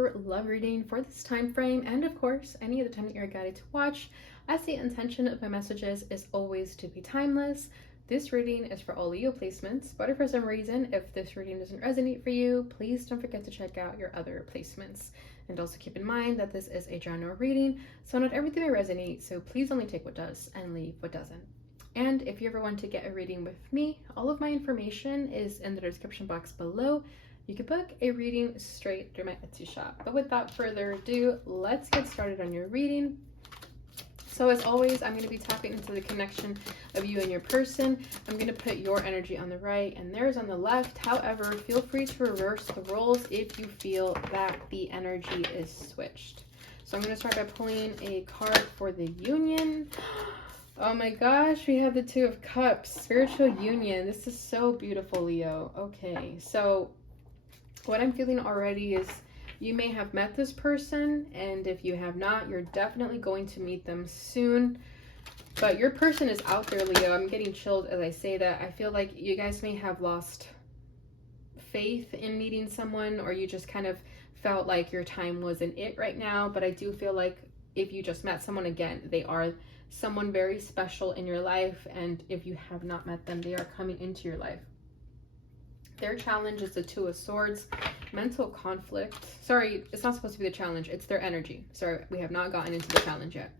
your love reading for this time frame, and of course, any other time that you're guided to watch, as the intention of my messages is always to be timeless. This reading is for all Leo placements, but if for some reason, if this reading doesn't resonate for you, please don't forget to check out your other placements. And also keep in mind that this is a general reading, so not everything may resonate, so please only take what does and leave what doesn't. And if you ever want to get a reading with me, all of my information is in the description box below. You can book a reading straight through my Etsy shop. But without further ado, let's get started on your reading. So as always, I'm going to be tapping into the connection of you and your person. I'm going to put your energy on the right and theirs on the left. However, feel free to reverse the roles if you feel that the energy is switched. So I'm going to start by pulling a card for the union. Oh my gosh, we have the Two of Cups, spiritual union. This is so beautiful, Leo. Okay, so what I'm feeling already is you may have met this person, and if you have not, you're definitely going to meet them soon. But your person is out there, Leo. I'm getting chilled as I say that. I feel like you guys may have lost faith in meeting someone, or you just kind of felt like your time wasn't it right now. But I do feel like if you just met someone again, they are someone very special in your life, and if you have not met them, they are coming into your life. Their challenge is the Two of Swords, mental conflict. Sorry, it's not supposed to be the challenge, it's their energy. Sorry, we have not gotten into the challenge yet.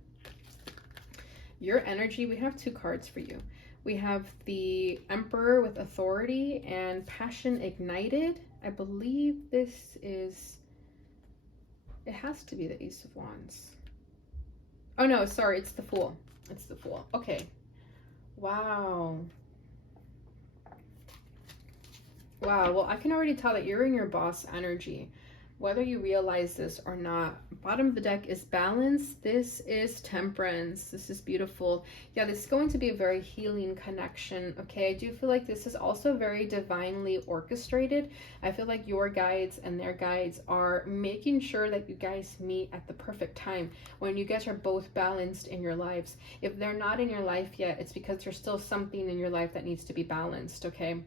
Your energy, we have two cards for you. We have the Emperor with authority and passion ignited. I believe this is, it has to be the Ace of Wands. Oh no, sorry, it's the Fool. It's the Fool. Okay. Wow. Wow, well, I can already tell that you're in your boss energy, whether you realize this or not. Bottom of the deck is balance. This is temperance. This is beautiful. Yeah, this is going to be a very healing connection, okay? I do feel like this is also very divinely orchestrated. I feel like your guides and their guides are making sure that you guys meet at the perfect time when you guys are both balanced in your lives. If they're not in your life yet, it's because there's still something in your life that needs to be balanced, okay?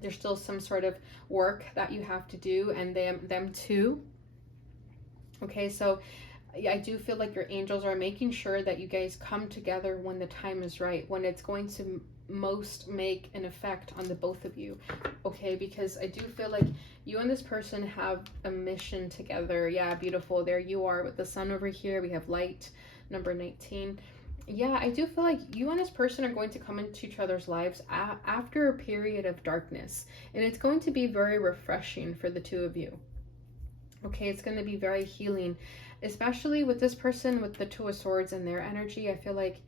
There's still some sort of work that you have to do, and them too. Okay, so I do feel like your angels are making sure that you guys come together when the time is right, when it's going to most make an effect on the both of you. Okay, because I do feel like you and this person have a mission together. Yeah, beautiful. There you are with the sun over here. We have light, number 19. Yeah, I do feel like you and this person are going to come into each other's lives after a period of darkness. And it's going to be very refreshing for the two of you. Okay, it's going to be very healing. Especially with this person with the Two of Swords and their energy, I feel like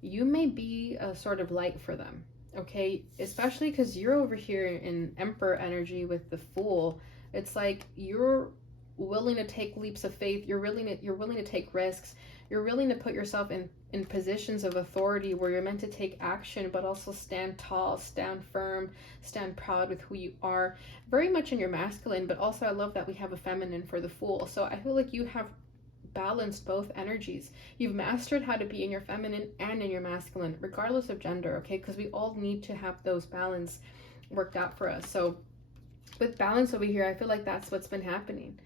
you may be a sort of light for them. Okay, especially because you're over here in Emperor energy with the Fool. It's like you're willing to take leaps of faith. You're willing to take risks. You're willing to put yourself in positions of authority where you're meant to take action, but also stand tall, stand firm, stand proud with who you are. Very much in your masculine, but also I love that we have a feminine for the Fool. So I feel like you have balanced both energies. You've mastered how to be in your feminine and in your masculine, regardless of gender, okay? Because we all need to have those balance worked out for us. So with balance over here, I feel like that's what's been happening.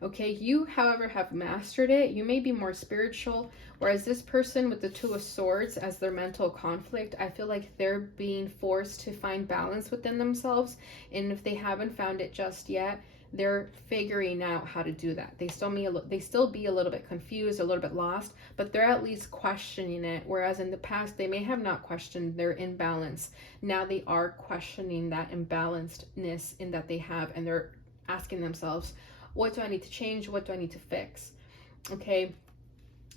Okay, you, however, have mastered it. You may be more spiritual, whereas this person with the Two of Swords as their mental conflict, I feel like they're being forced to find balance within themselves. And if they haven't found it just yet, they're figuring out how to do that. They still be a little bit confused, a little bit lost, but they're at least questioning it. Whereas in the past, they may have not questioned their imbalance. Now they are questioning that imbalancedness in that they have, and they're asking themselves, what do I need to change? What do I need to fix? Okay.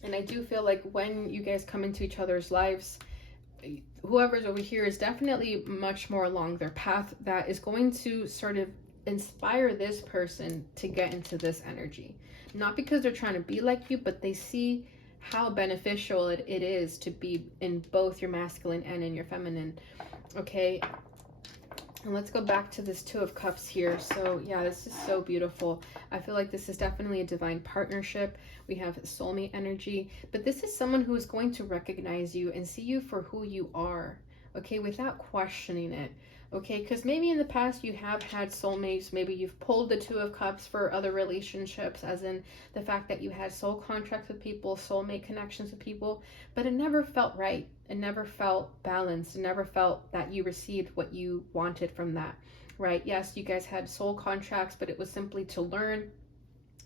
And I do feel like when you guys come into each other's lives, whoever's over here is definitely much more along their path that is going to sort of inspire this person to get into this energy. Not because they're trying to be like you, but they see how beneficial it is to be in both your masculine and in your feminine. Okay. And let's go back to this Two of Cups here. So yeah, this is so beautiful. I feel like this is definitely a divine partnership. We have soulmate energy, but this is someone who is going to recognize you and see you for who you are, okay, without questioning it. Okay, because maybe in the past you have had soulmates, maybe you've pulled the Two of Cups for other relationships, as in the fact that you had soul contracts with people, soulmate connections with people, but it never felt right. It never felt balanced. It never felt that you received what you wanted from that, right? Yes, you guys had soul contracts, but it was simply to learn.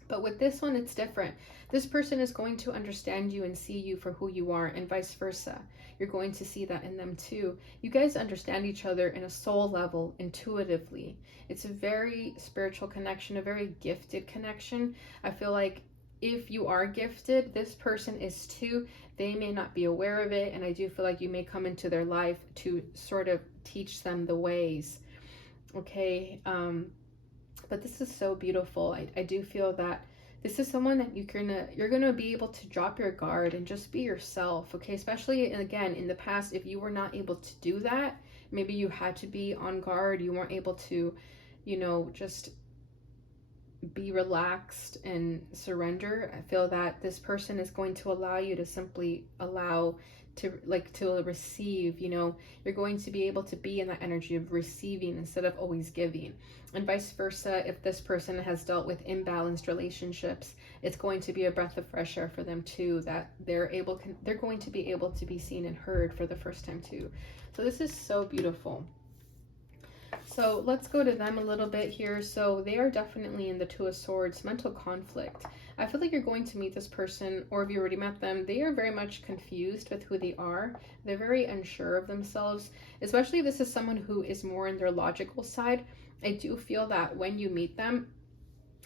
But with this one, it's different. This person is going to understand you and see you for who you are, and vice versa. You're going to see that in them too. You guys understand each other in a soul level, intuitively. It's a very spiritual connection, a very gifted connection. I feel like if you are gifted, this person is too. They may not be aware of it, and I do feel like you may come into their life to sort of teach them the ways. Okay, but this is so beautiful. I do feel that this is someone that you're gonna be able to drop your guard and just be yourself. Okay, especially, and again, in the past, if you were not able to do that, maybe you had to be on guard, you weren't able to, you know, just be relaxed and surrender. I feel that this person is going to allow you to simply allow to receive. You know, you're going to be able to be in that energy of receiving instead of always giving, and vice versa. If this person has dealt with imbalanced relationships, it's going to be a breath of fresh air for them too, that they're going to be able to be seen and heard for the first time too. So this is so beautiful. So let's go to them a little bit here. So they are definitely in the Two of Swords, mental conflict. I feel like you're going to meet this person, or if you already met them, they are very much confused with who they are. They're very unsure of themselves, especially if this is someone who is more in their logical side. I do feel that when you meet them,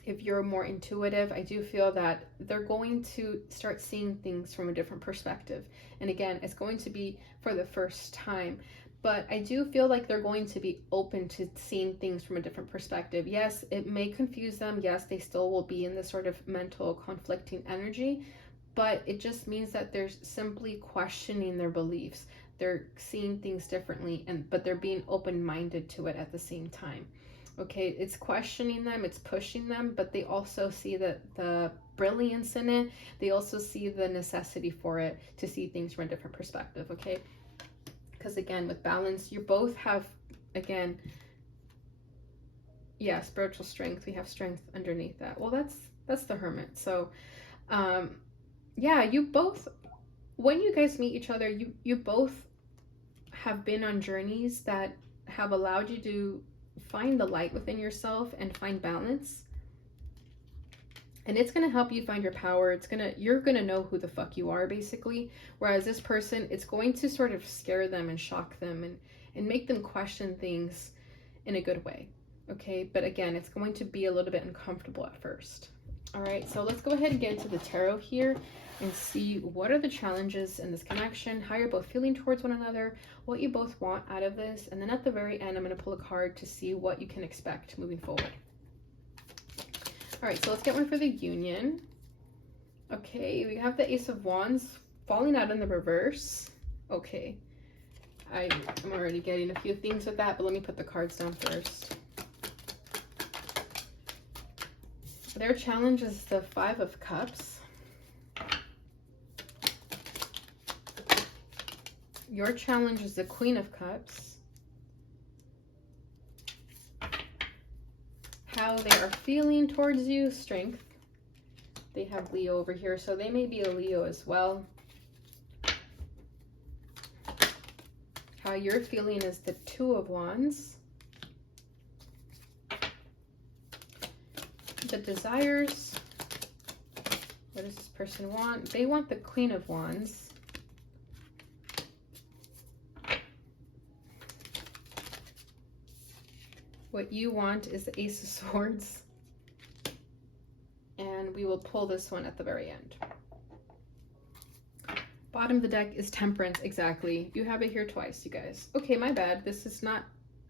if you're more intuitive, I do feel that they're going to start seeing things from a different perspective. And again, it's going to be for the first time. But I do feel like they're going to be open to seeing things from a different perspective. Yes, it may confuse them. Yes, they still will be in this sort of mental conflicting energy, but it just means that they're simply questioning their beliefs. They're seeing things differently, but they're being open-minded to it at the same time. Okay, it's questioning them, it's pushing them, but they also see the brilliance in it. They also see the necessity for it to see things from a different perspective, okay? Because again, with balance, you both have, again, yeah, spiritual strength. We have strength underneath that. Well, that's the Hermit. So, yeah, you both, when you guys meet each other, you both have been on journeys that have allowed you to find the light within yourself and find balance. And it's going to help you find your power. You're going to know who the fuck you are, basically. Whereas this person, it's going to sort of scare them and shock them and make them question things in a good way. Okay, but again, it's going to be a little bit uncomfortable at first. All right, so let's go ahead and get into the tarot here and see what are the challenges in this connection, how you're both feeling towards one another, what you both want out of this. And then at the very end, I'm going to pull a card to see what you can expect moving forward. All right, so let's get one for the union. Okay, we have the Ace of Wands falling out in the reverse. Okay, I'm already getting a few things with that, but let me put the cards down first. Their challenge is the Five of Cups. Your challenge is the Queen of Cups. How they are feeling towards you, strength. They have Leo over here, so they may be a Leo as well. How you're feeling is the Two of Wands. The desires. What does this person want? They want the Queen of Wands. What you want is the Ace of Swords. And we will pull this one at the very end. Bottom of the deck is Temperance, exactly. You have it here twice, you guys. Okay, my bad. This is not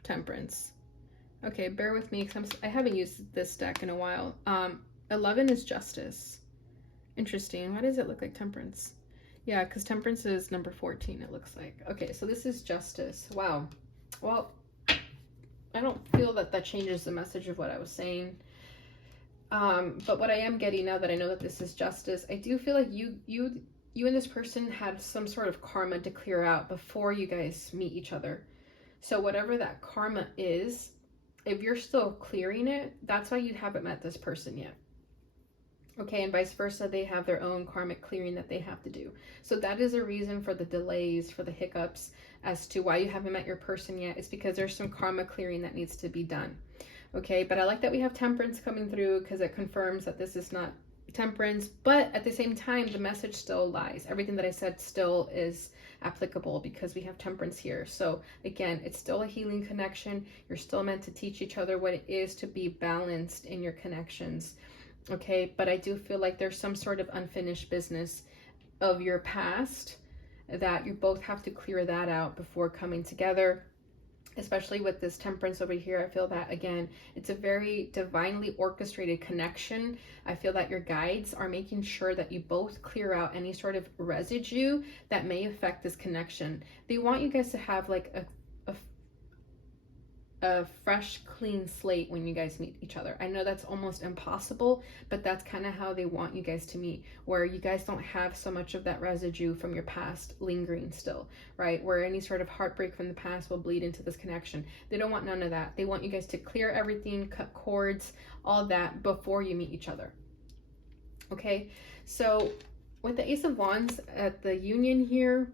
Temperance. Okay, bear with me because I haven't used this deck in a while. 11 is Justice. Interesting. Why does it look like Temperance? Yeah, because Temperance is number 14, it looks like. Okay, so this is Justice. Wow. Well, I don't feel that that changes the message of what I was saying. But what I am getting now that I know that this is Justice, I do feel like you and this person had some sort of karma to clear out before you guys meet each other. So whatever that karma is, if you're still clearing it, that's why you haven't met this person yet. Okay, and vice versa, they have their own karmic clearing that they have to do. So that is a reason for the delays, for the hiccups, as to why you haven't met your person yet. It's because there's some karma clearing that needs to be done. Okay, but I like that we have temperance coming through, because it confirms that this is not temperance, but at the same time, the message still lies. Everything that I said still is applicable because we have temperance here. So again, it's still a healing connection. You're still meant to teach each other what it is to be balanced in your connections. Okay, but I do feel like there's some sort of unfinished business of your past that you both have to clear that out before coming together. Especially with this temperance over here, I feel that, again, it's a very divinely orchestrated connection. I feel that your guides are making sure that you both clear out any sort of residue that may affect this connection. They want you guys to have like a fresh, clean slate when you guys meet each other. I know that's almost impossible, but that's kind of how they want you guys to meet, where you guys don't have so much of that residue from your past lingering still, right? Where any sort of heartbreak from the past will bleed into this connection. They don't want none of that. They want you guys to clear everything, cut cords, all that before you meet each other. Okay, so with the Ace of Wands at the union here,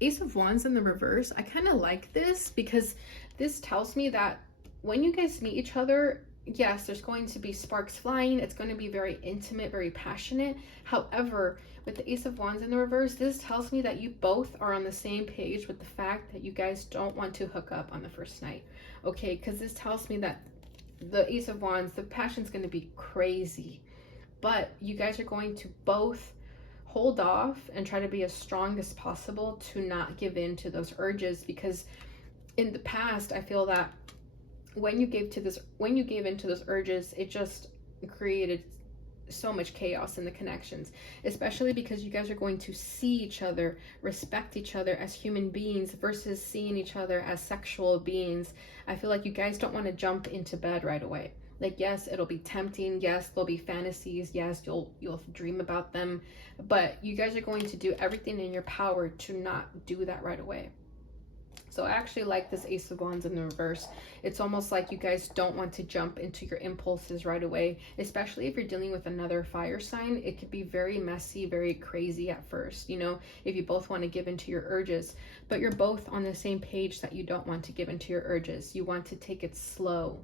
Ace of Wands in the reverse, I kind of like this because this tells me that when you guys meet each other, yes, there's going to be sparks flying. It's going to be very intimate, very passionate. However, with the Ace of Wands in the reverse, this tells me that you both are on the same page with the fact that you guys don't want to hook up on the first night. Okay, because this tells me that the Ace of Wands, the passion's going to be crazy. But you guys are going to both hold off and try to be as strong as possible to not give in to those urges, because in the past, I feel that when you gave into those urges, it just created so much chaos in the connections, especially because you guys are going to see each other, respect each other as human beings versus seeing each other as sexual beings. I feel like you guys don't want to jump into bed right away. Like, yes, it'll be tempting. Yes, there'll be fantasies. Yes, you'll dream about them, but you guys are going to do everything in your power to not do that right away. So I actually like this Ace of Wands in the reverse. It's almost like you guys don't want to jump into your impulses right away, especially if you're dealing with another fire sign. It could be very messy, very crazy at first, you know, if you both want to give into your urges, but you're both on the same page that you don't want to give into your urges. You want to take it slow.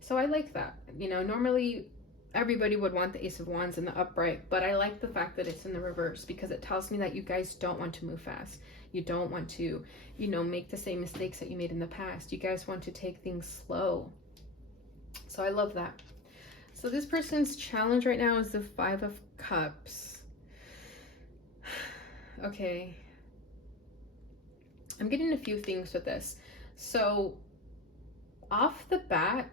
So I like that. You know, normally everybody would want the Ace of Wands in the upright, but I like the fact that it's in the reverse because it tells me that you guys don't want to move fast. You don't want to, you know, make the same mistakes that you made in the past. You guys want to take things slow. So I love that. So this person's challenge right now is the 5 of Cups. Okay. I'm getting a few things with this. So off the bat,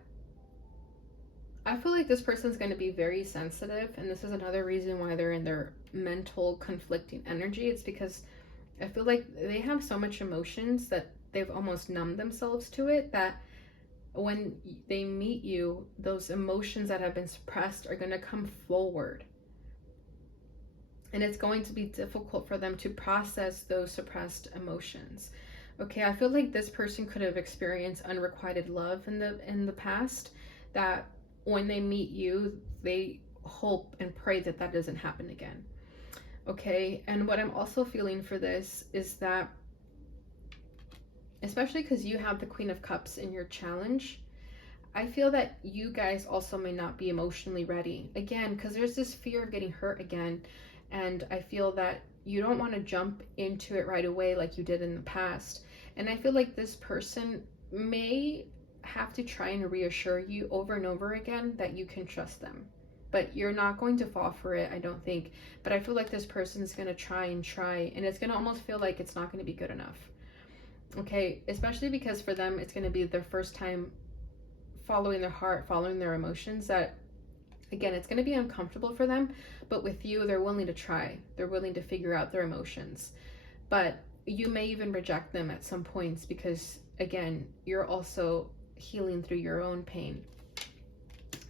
I feel like this person's going to be very sensitive, and this is another reason why they're in their mental conflicting energy. It's because I feel like they have so much emotions that they've almost numbed themselves to it, that when they meet you, those emotions that have been suppressed are going to come forward. And it's going to be difficult for them to process those suppressed emotions. Okay, I feel like this person could have experienced unrequited love in the past, that when they meet you, they hope and pray that that doesn't happen again. Okay, and what I'm also feeling for this is that, especially because you have the Queen of Cups in your challenge, I feel that you guys also may not be emotionally ready. Again, because there's this fear of getting hurt again, and I feel that you don't want to jump into it right away like you did in the past. And I feel like this person may have to try and reassure you over and over again that you can trust them. But you're not going to fall for it, I don't think. But I feel like this person is going to try, and it's going to almost feel like it's not going to be good enough. Okay, especially because for them, it's going to be their first time following their heart, following their emotions, that, again, it's going to be uncomfortable for them. But with you, they're willing to try. They're willing to figure out their emotions. But you may even reject them at some points because, again, you're also healing through your own pain.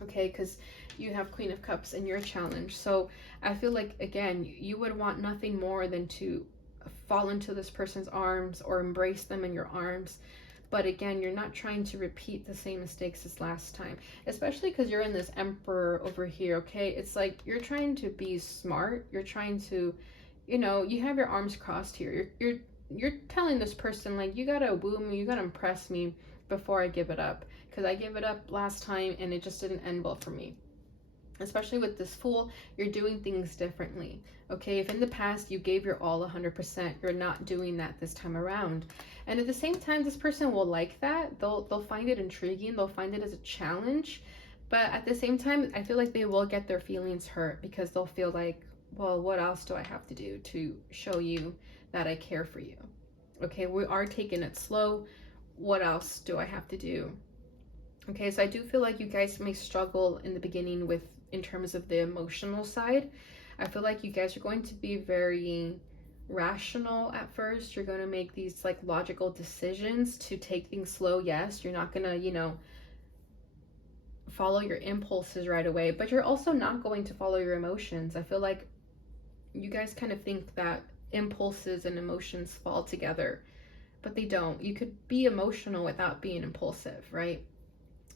Okay, because you have Queen of Cups in your challenge. So I feel like, again, you would want nothing more than to fall into this person's arms or embrace them in your arms. But again, you're not trying to repeat the same mistakes as last time, especially because you're in this Emperor over here, okay? It's like you're trying to be smart. You're trying to, you know, you have your arms crossed here. You're telling this person, like, you gotta woo me, you gotta impress me before I give it up. Because I gave it up last time and it just didn't end well for me. Especially with this Fool, you're doing things differently. Okay, if in the past you gave your all 100%, you're not doing that this time around. And at the same time, this person will like that. They'll find it intriguing. They'll find it as a challenge. But at the same time, I feel like they will get their feelings hurt because they'll feel like, well, what else do I have to do to show you that I care for you? Okay, we are taking it slow. What else do I have to do? Okay, so I do feel like you guys may struggle in the beginning with, in terms of the emotional side. I feel like you guys are going to be very rational at first. You're going to make these like logical decisions to take things slow. Yes, you're not going to, you know, follow your impulses right away, but you're also not going to follow your emotions. I feel like you guys kind of think that impulses and emotions fall together, but they don't. You could be emotional without being impulsive, right?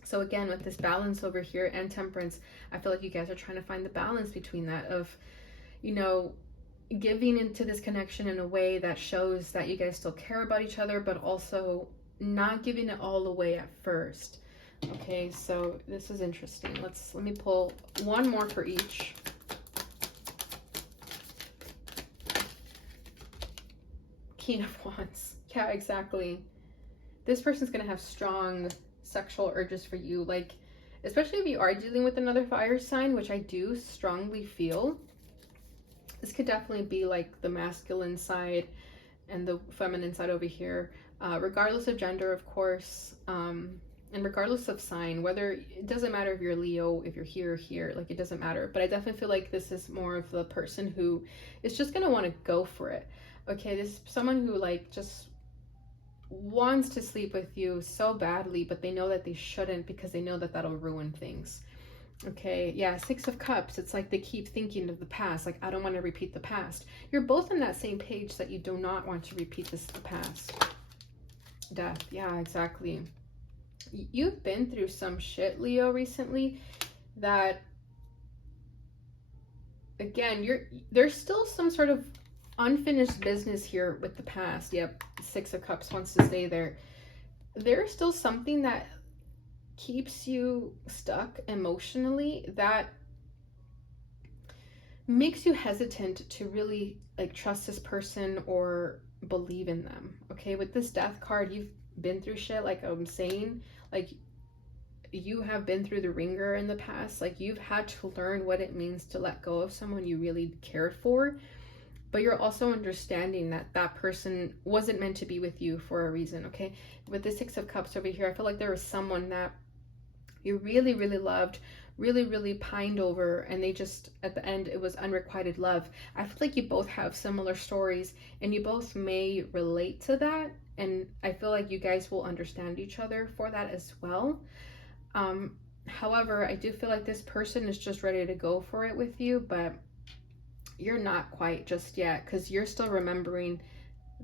So again, with this balance over here and temperance, I feel like you guys are trying to find the balance between that of, you know, giving into this connection in a way that shows that you guys still care about each other, but also not giving it all away at first. Okay, so this is interesting. Let me pull one more for each. King of Wands. Yeah, exactly. This person's going to have strong sexual urges for you, like, especially if you are dealing with another fire sign, which I do strongly feel. This could definitely be like the masculine side and the feminine side over here, regardless of gender, of course, and regardless of sign. Whether, it doesn't matter if you're Leo, if you're here or here, like, it doesn't matter. But I definitely feel like this is more of the person who is just gonna want to go for it. Okay, this is someone who like just wants to sleep with you so badly, but they know that they shouldn't because they know that that'll ruin things. Okay, yeah, Six of Cups. It's like they keep thinking of the past, like, I don't want to repeat the past. You're both on that same page that you do not want to repeat the past. Death. Yeah, exactly. You've been through some shit, Leo, recently that, again, there's still some sort of unfinished business here with the past. Yep, Six of Cups wants to stay there. There's still something that keeps you stuck emotionally that makes you hesitant to really like trust this person or believe in them. Okay, with this Death card, you've been through shit, like I'm saying, like you have been through the ringer in the past. Like, you've had to learn what it means to let go of someone you really cared for. But you're also understanding that that person wasn't meant to be with you for a reason, okay? With the Six of Cups over here, I feel like there was someone that you really, really loved, really, really pined over, and they just, at the end, it was unrequited love. I feel like you both have similar stories, and you both may relate to that, and I feel like you guys will understand each other for that as well. However, I do feel like this person is just ready to go for it with you, but you're not quite just yet, because you're still remembering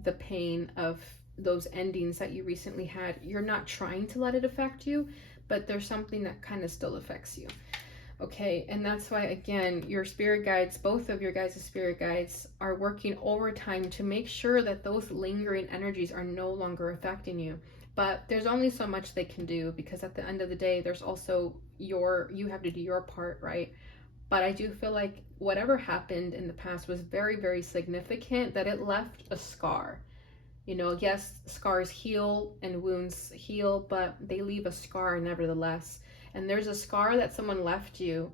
the pain of those endings that you recently had. You're not trying to let it affect you, but there's something that kind of still affects you. Okay, and that's why, again, your spirit guides, both of your guys' spirit guides, are working overtime to make sure that those lingering energies are no longer affecting you. But there's only so much they can do, because at the end of the day, there's also you have to do your part, right? But I do feel like whatever happened in the past was very, very significant, that it left a scar. You know, yes, scars heal and wounds heal, but they leave a scar nevertheless. And there's a scar that someone left you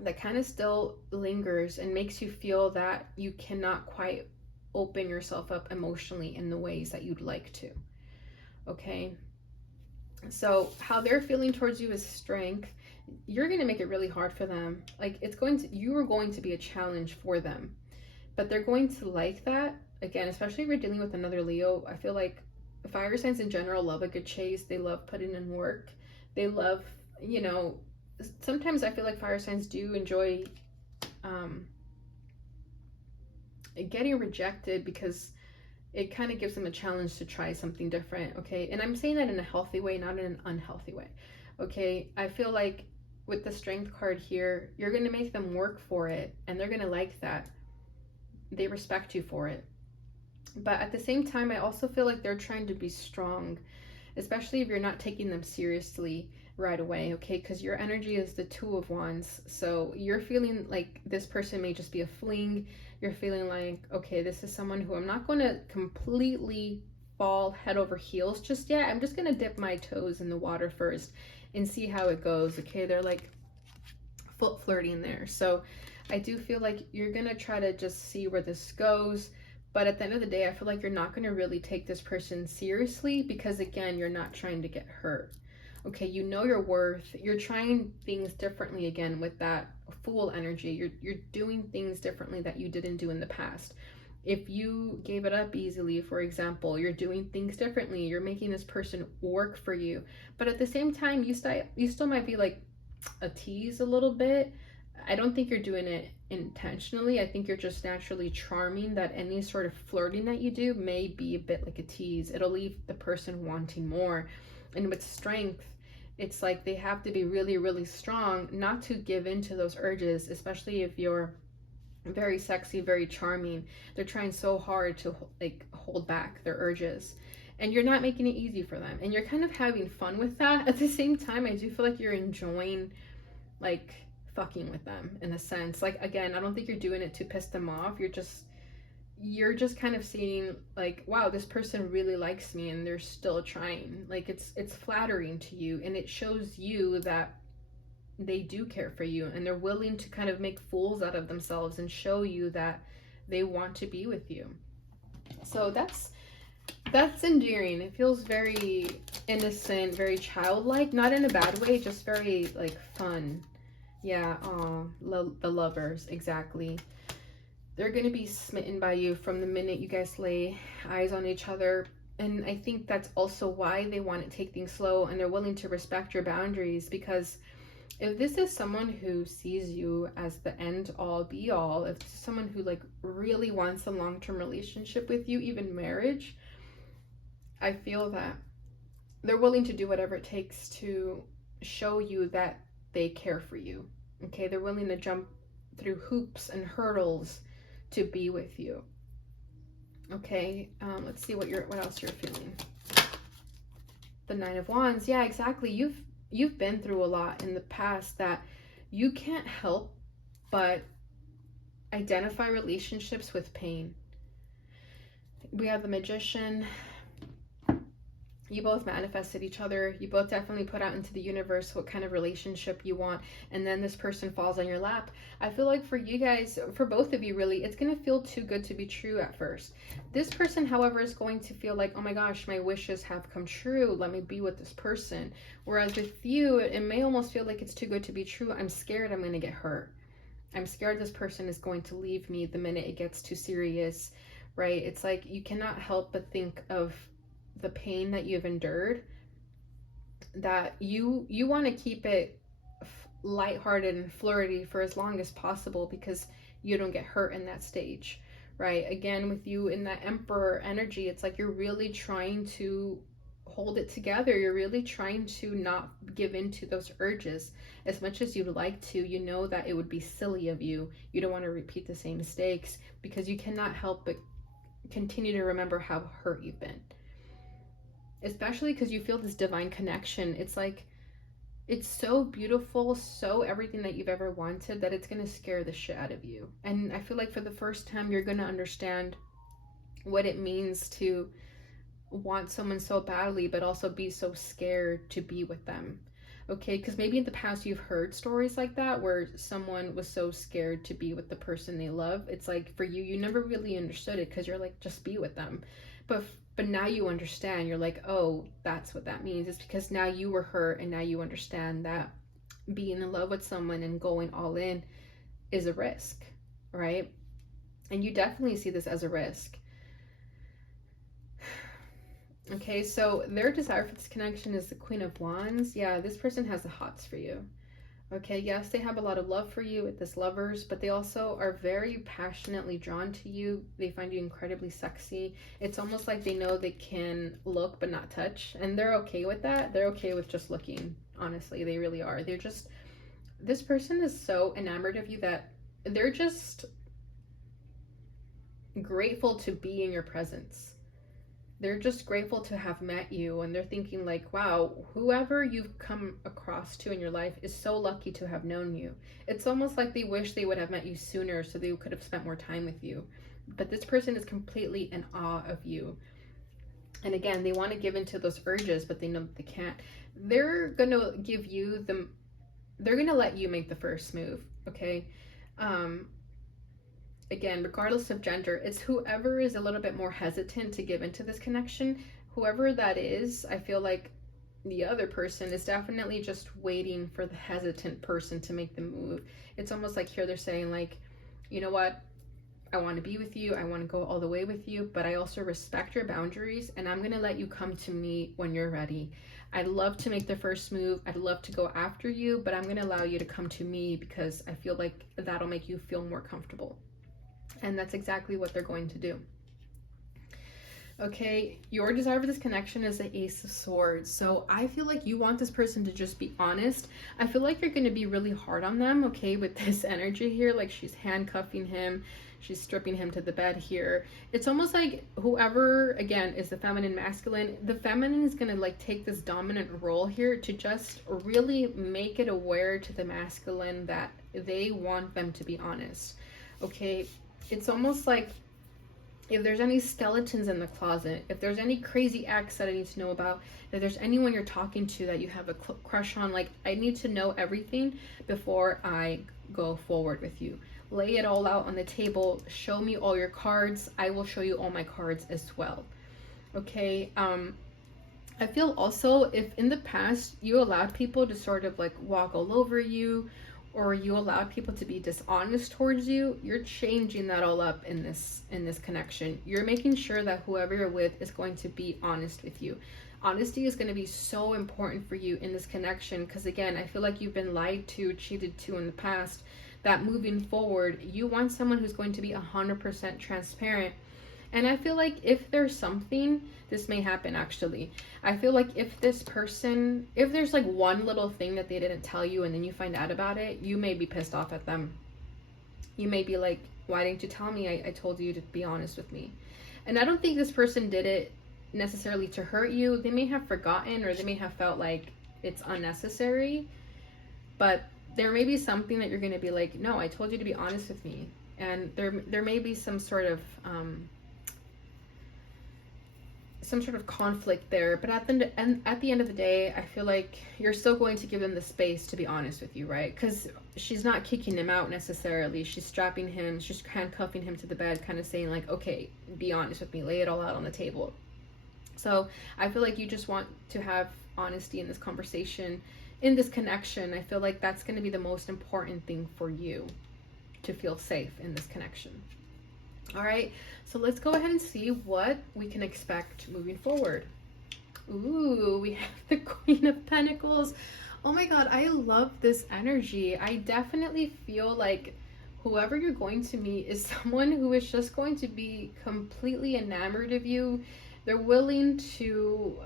that kind of still lingers and makes you feel that you cannot quite open yourself up emotionally in the ways that you'd like to. Okay? So how they're feeling towards you is strength. You're going to make it really hard for them. Like, you are going to be a challenge for them, but they're going to like that. Again, especially if you're dealing with another Leo, I feel like fire signs in general love a good chase. They love putting in work. They love, you know, sometimes I feel like fire signs do enjoy getting rejected, because it kind of gives them a challenge to try something different, okay? And I'm saying that in a healthy way, not in an unhealthy way, okay? I feel like with the Strength card here, you're going to make them work for it, and they're going to like that. They respect you for it. But at the same time, I also feel like they're trying to be strong, especially if you're not taking them seriously right away, okay? Because your energy is the Two of Wands. So you're feeling like this person may just be a fling. You're feeling like, okay, this is someone who I'm not going to completely fall head over heels just yet. I'm just going to dip my toes in the water first and see how it goes, okay? They're like foot flirting there. So I do feel like you're going to try to just see where this goes. But at the end of the day, I feel like you're not going to really take this person seriously because, again, you're not trying to get hurt. Okay, you know your worth. You're trying things differently again with that Fool energy. You're doing things differently that you didn't do in the past. If you gave it up easily, for example, you're doing things differently. You're making this person work for you. But at the same time, you still might be like a tease a little bit. I don't think you're doing it intentionally. I think you're just naturally charming, that any sort of flirting that you do may be a bit like a tease. It'll leave the person wanting more. And with Strength, it's like they have to be really, really strong not to give in to those urges, especially if you're very sexy, very charming. They're trying so hard to like hold back their urges. And you're not making it easy for them. And you're kind of having fun with that. At the same time, I do feel like you're enjoying like fucking with them in a sense. Like, again, I don't think you're doing it to piss them off. You're just kind of seeing like, wow, this person really likes me and they're still trying. Like, it's flattering to you, and it shows you that they do care for you, and they're willing to kind of make fools out of themselves and show you that they want to be with you. So that's endearing. It feels very innocent, very childlike, not in a bad way, just very like fun. Yeah, the lovers, exactly. They're going to be smitten by you from the minute you guys lay eyes on each other. And I think that's also why they want to take things slow, and they're willing to respect your boundaries, because if this is someone who sees you as the end all be all, if this is someone who like really wants a long-term relationship with you, even marriage, I feel that they're willing to do whatever it takes to show you that they care for you. Okay, they're willing to jump through hoops and hurdles to be with you. Okay, let's see what else you're feeling. The Nine of Wands. Yeah, exactly. You've been through a lot in the past that you can't help but identify relationships with pain. We have the Magician. You both manifested each other. You both definitely put out into the universe what kind of relationship you want. And then this person falls on your lap. I feel like for you guys, for both of you really, it's going to feel too good to be true at first. This person, however, is going to feel like, oh my gosh, my wishes have come true. Let me be with this person. Whereas with you, it may almost feel like it's too good to be true. I'm scared I'm going to get hurt. I'm scared this person is going to leave me the minute it gets too serious, right? It's like you cannot help but think of the pain that you've endured, that you want to keep it lighthearted and flirty for as long as possible because you don't get hurt in that stage, right? Again, with you in that Emperor energy, it's like you're really trying to hold it together. You're really trying to not give in to those urges as much as you'd like to. You know that it would be silly of you. You don't want to repeat the same mistakes because you cannot help but continue to remember how hurt you've been. Especially because you feel this divine connection. It's like, it's so beautiful, so everything that you've ever wanted, that it's going to scare the shit out of you. And I feel like for the first time, you're going to understand what it means to want someone so badly, but also be so scared to be with them. Okay, because maybe in the past you've heard stories like that where someone was so scared to be with the person they love. It's like for you, you never really understood it because you're like, just be with them. But now you understand. You're like, oh, that's what that means. It's because now you were hurt and now you understand that being in love with someone and going all in is a risk, right? And you definitely see this as a risk. Okay, so their desire for this connection is the Queen of Wands. Yeah, this person has the hots for you. Okay, yes, they have a lot of love for you with this lovers, but they also are very passionately drawn to you. They find you incredibly sexy. It's almost like they know they can look but not touch, and they're okay with that. They're okay with just looking. Honestly, they really are. They're just, this person is so enamored of you that they're just grateful to be in your presence. They're just grateful to have met you, and they're thinking like, wow, whoever you've come across to in your life is so lucky to have known you. It's almost like they wish they would have met you sooner so they could have spent more time with you. But this person is completely in awe of you. And again, they want to give into those urges, but they know that they can't. They're gonna give you the, they're gonna let you make the first move. Okay. um Again, regardless of gender, it's whoever is a little bit more hesitant to give into this connection. Whoever that is, I feel like the other person is definitely just waiting for the hesitant person to make the move. It's almost like here they're saying like, you know what, I want to be with you, I want to go all the way with you, but I also respect your boundaries, and I'm going to let you come to me when you're ready. I'd love to make the first move, I'd love to go after you, but I'm going to allow you to come to me because I feel like that'll make you feel more comfortable. And that's exactly what they're going to do. Okay, your desire for this connection is the Ace of Swords. So I feel like you want this person to just be honest. I feel like you're going to be really hard on them, okay, with this energy here. Like she's handcuffing him, she's stripping him to the bed here. It's almost like whoever, again, is the feminine masculine, the feminine is going to like take this dominant role here to just really make it aware to the masculine that they want them to be honest. Okay, it's almost like if there's any skeletons in the closet, if there's any crazy ex that I need to know about, if there's anyone you're talking to that you have a crush on, like I need to know everything before I go forward with you. Lay it all out on the table. Show me all your cards. I will show you all my cards as well. Okay. I feel also if in the past you allowed people to sort of like walk all over you, or you allowed people to be dishonest towards you, you're changing that all up in this connection. You're making sure that whoever you're with is going to be honest with you. Honesty is going to be so important for you in this connection because again, I feel like you've been lied to, cheated to in the past, that moving forward, you want someone who's going to be 100% transparent. And I feel like if there's something, this may happen actually. I feel like if this person, if there's like one little thing that they didn't tell you and then you find out about it, you may be pissed off at them. You may be like, why didn't you tell me? I told you to be honest with me. And I don't think this person did it necessarily to hurt you. They may have forgotten, or they may have felt like it's unnecessary. But there may be something that you're going to be like, no, I told you to be honest with me. And there may be some sort of conflict there, but at the end of the day, I feel like you're still going to give them the space to be honest with you, right? Because she's not kicking him out necessarily. She's strapping him, she's handcuffing him to the bed, kind of saying like, okay, be honest with me, lay it all out on the table. So I feel like you just want to have honesty in this conversation, in this connection. I feel like that's going to be the most important thing for you to feel safe in this connection. All right, so let's go ahead and see what we can expect moving forward. Ooh, we have the Queen of Pentacles. Oh my God, I love this energy. I definitely feel like whoever you're going to meet is someone who is just going to be completely enamored of you. They're willing to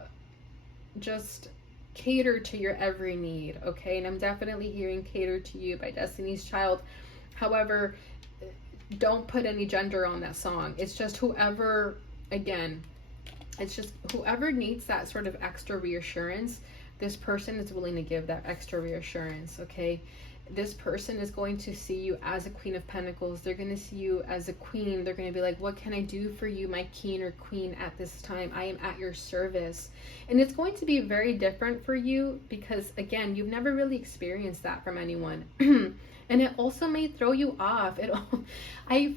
just cater to your every need, okay? And I'm definitely hearing Cater to You by Destiny's Child. However, don't put any gender on that song. It's just whoever, again, it's just whoever needs that sort of extra reassurance, this person is willing to give that extra reassurance, okay? This person is going to see you as a Queen of Pentacles. They're going to see you as a queen. They're going to be like, what can I do for you, my king or queen, at this time? I am at your service. And it's going to be very different for you because, again, you've never really experienced that from anyone. And it also may throw you off. I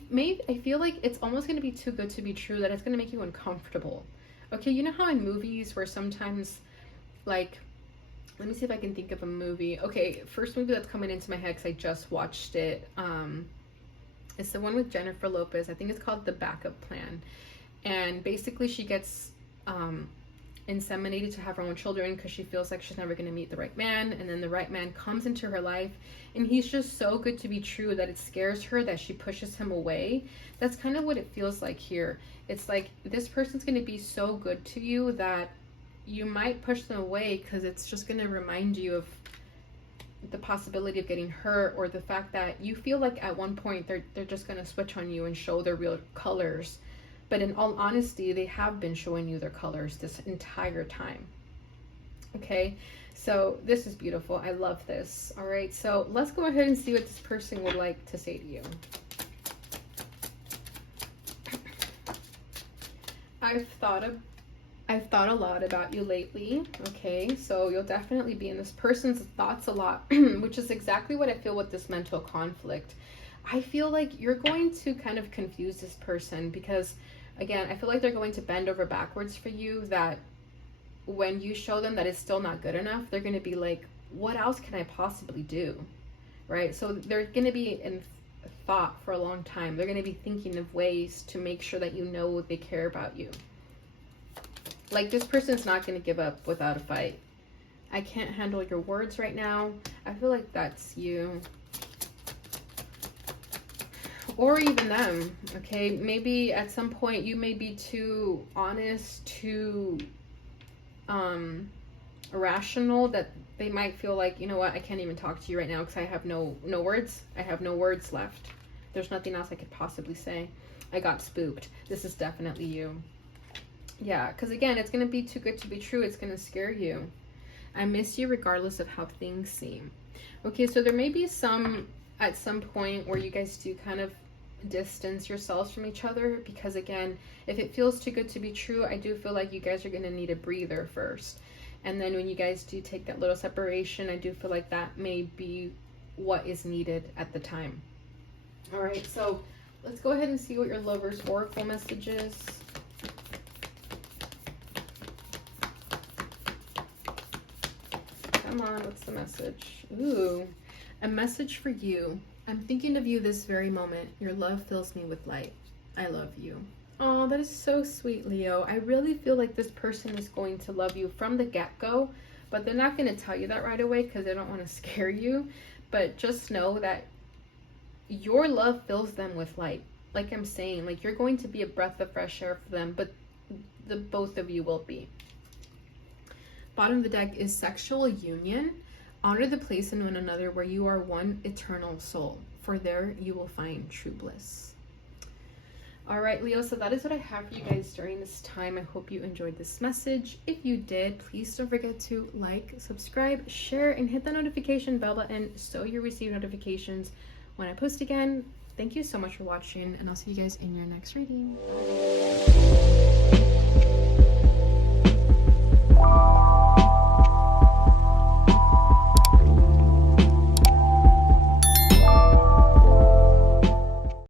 feel like it's almost going to be too good to be true, that it's going to make you uncomfortable. Okay, you know how in movies where sometimes, like, let me see if I can think of a movie. Okay, first movie that's coming into my head because I just watched it. It's the one with Jennifer Lopez. I think it's called The Backup Plan. And basically she gets inseminated to have her own children because she feels like she's never going to meet the right man, and then the right man comes into her life and he's just so good to be true that it scares her that she pushes him away. That's kind of what it feels like here. It's like this person's going to be so good to you that you might push them away because it's just going to remind you of the possibility of getting hurt, or the fact that you feel like at one point they're just going to switch on you and show their real colors. But in all honesty, they have been showing you their colors this entire time. Okay, so this is beautiful. I love this. All right, so let's go ahead and see what this person would like to say to you. I've thought a lot about you lately. Okay, so you'll definitely be in this person's thoughts a lot, which is exactly what I feel with this mental conflict. I feel like you're going to kind of confuse this person because, again, I feel like they're going to bend over backwards for you, that when you show them that it's still not good enough, they're going to be like, what else can I possibly do? Right? So they're going to be in thought for a long time. They're going to be thinking of ways to make sure that you know they care about you. Like, this person's not going to give up without a fight. I can't handle your words right now. I feel like that's you. Or even them, okay? Maybe at some point you may be too honest, too irrational, that they might feel like, you know what, I can't even talk to you right now because I have no words. I have no words left. There's nothing else I could possibly say. I got spooked. This is definitely you. Yeah, because again, it's going to be too good to be true. It's going to scare you. I miss you regardless of how things seem. Okay, so there may be at some point where you guys do kind of distance yourselves from each other, because again, if it feels too good to be true, I do feel like you guys are going to need a breather first. And then when you guys do take that little separation, I do feel like that may be what is needed at the time. All right, so let's go ahead and see what your lover's oracle message is. Come on, what's the message? Ooh, a message for you. I'm thinking of you this very moment. Your love fills me with light. I love you. Oh, that is so sweet, Leo. I really feel like this person is going to love you from the get-go, but they're not going to tell you that right away because they don't want to scare you. But just know that your love fills them with light. Like I'm saying, like you're going to be a breath of fresh air for them, but the both of you will be. Bottom of the deck is sexual union. Honor the place in one another where you are one eternal soul, for there you will find true bliss. All right, Leo, so that is what I have for you guys during this time. I hope you enjoyed this message. If you did, please don't forget to like, subscribe, share, and hit the notification bell button so you receive notifications when I post again. Thank you so much for watching, and I'll see you guys in your next reading.